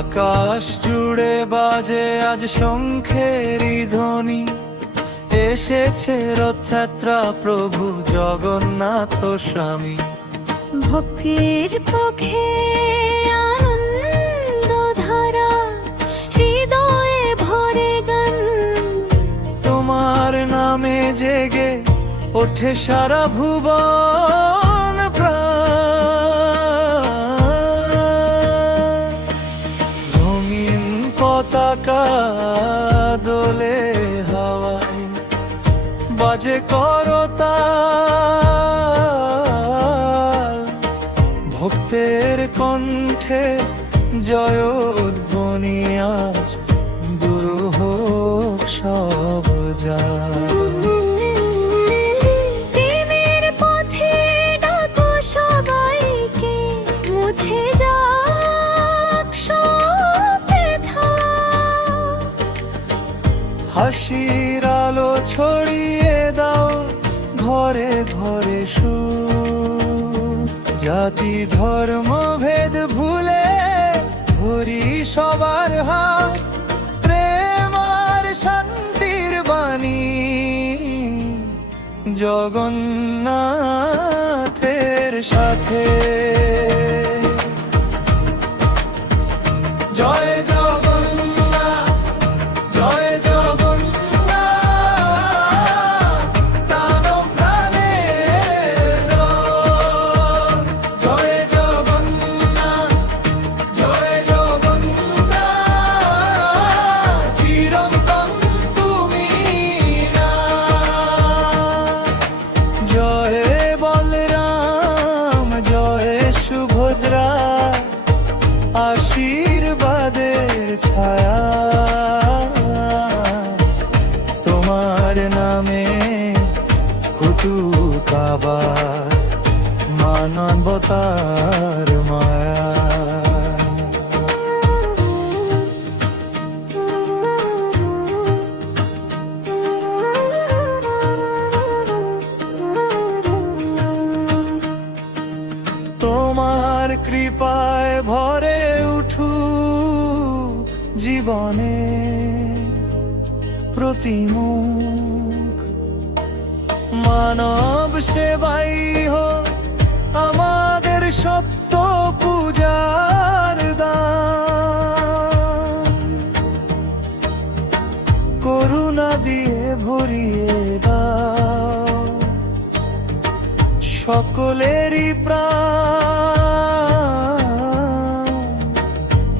আকাশ জুড়ে বাজে আজ শঙ্খেরি ধ্বনি, এসেছে রথযাত্রা প্রভু জগন্নাথ স্বামী। ভক্তের পক্ষে আনন্দ ধারা, হৃদয়ে ভরে গান। তোমার নামে জেগে ওঠে সারা ভুবন প্রাণ। রঙিন পতাকা দোলে হাওয়ায়, বাজে করতাল। ভক্তের কণ্ঠে জয়োধ্বনি আজ, দূর হোক সব যায়। প্রেমের পথে ডাকো সবাইকে, মুছে যাক সব ব্যথা। হাসির আলো ছড়িয়ে দাও ঘরে ঘরে সুখ। জাতি ধর্ম ভেদ ভুলে ধরি সবার হাত, প্রেম আর শান্তির বাণী জগন্নাথের সাথে। জয় জগন্নাথ, জয় জগন্নাথ, প্রাণ প্রাণের রথ। জয় জগন্নাথ, জয় জগন্নাথ, চিরন্তন তুমি না। জয় বলরাম, জয় সুভদ্রা, আশীর্বাদের ছায়া। তোমার নামে ফুটুক আবার মানবতার মায়া। তোমার কৃপায় ভরে উঠু জীবনে প্রতিমুখ। মানব সেবাই হোক আমাদের সত্য পূজার দান। করুণা দিয়ে ভরিয়ে দাও সকলেরই প্রাণ।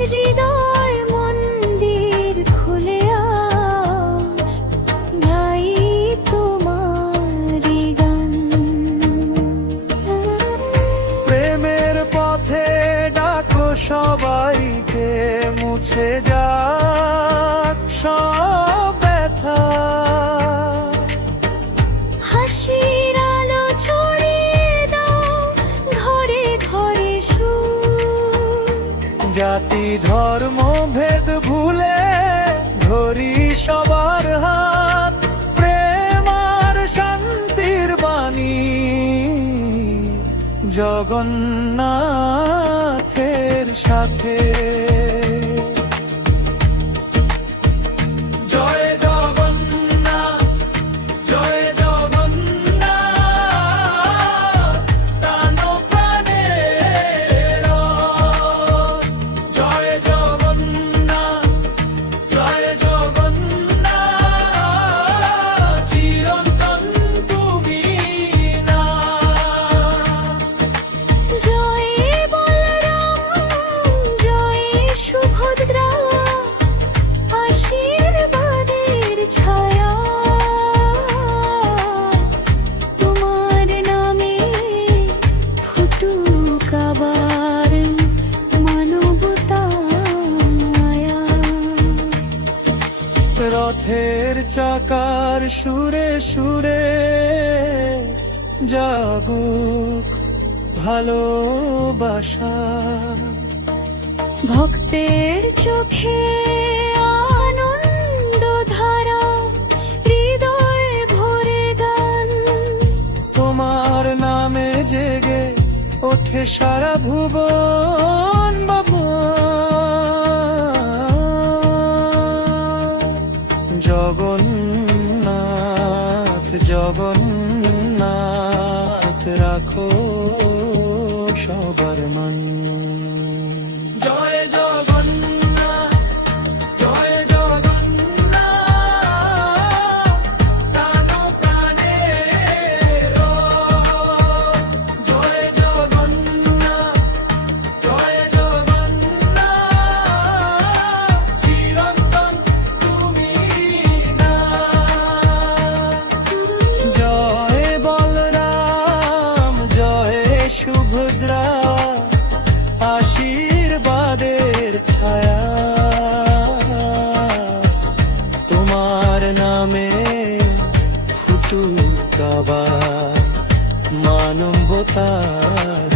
হৃদয় মন্দির খুলে আস, গাই তোমারি গান। প্রেমের পথে ডাকো সবাইকে, মুছে যাক সব ব্যথা। হাসির আলো ছড়িয়ে দাও ঘরে ঘরে সুখ। জাতি ধর্ম ভেদ ভুলে ধরি সবার হাত, প্রেম আর শান্তির বাণী জগন্নাথের সাথে। জয় জগন্নাথ, জয় জগন্নাথ, প্রাণ প্রাণের রথ। জয় জগন্নাথ, জয় জগন্নাথ, চিরন্তন তুমি না। জয় বলরাম, জয় সুভদ্রা, আশীর্বাদের ছায়া। তোমার নামে ফুটুক আবার মানবতার মায়া। রথের চাকার সুরে সুরে জাগুক ভালোবাসা। ভক্তের চোখে আনন্দ ধারা, হৃদয়ে ভরে গান। তোমার নামে জেগে ওঠে সারা ভুবন বাবা। জগন্নাথ রাখো সবার মন। জয় জগন্নাথ, জয় জগন্নাথ, প্রাণ প্রাণে জয় জগন্নাথ, জয় জগন্নাথ, চিরন্তন তুমি না। জয় বলরাম, জয় সুভদ্রা, আশীর্বাদের ছায়া তোমার নামে ফুটুক আবার মানবতার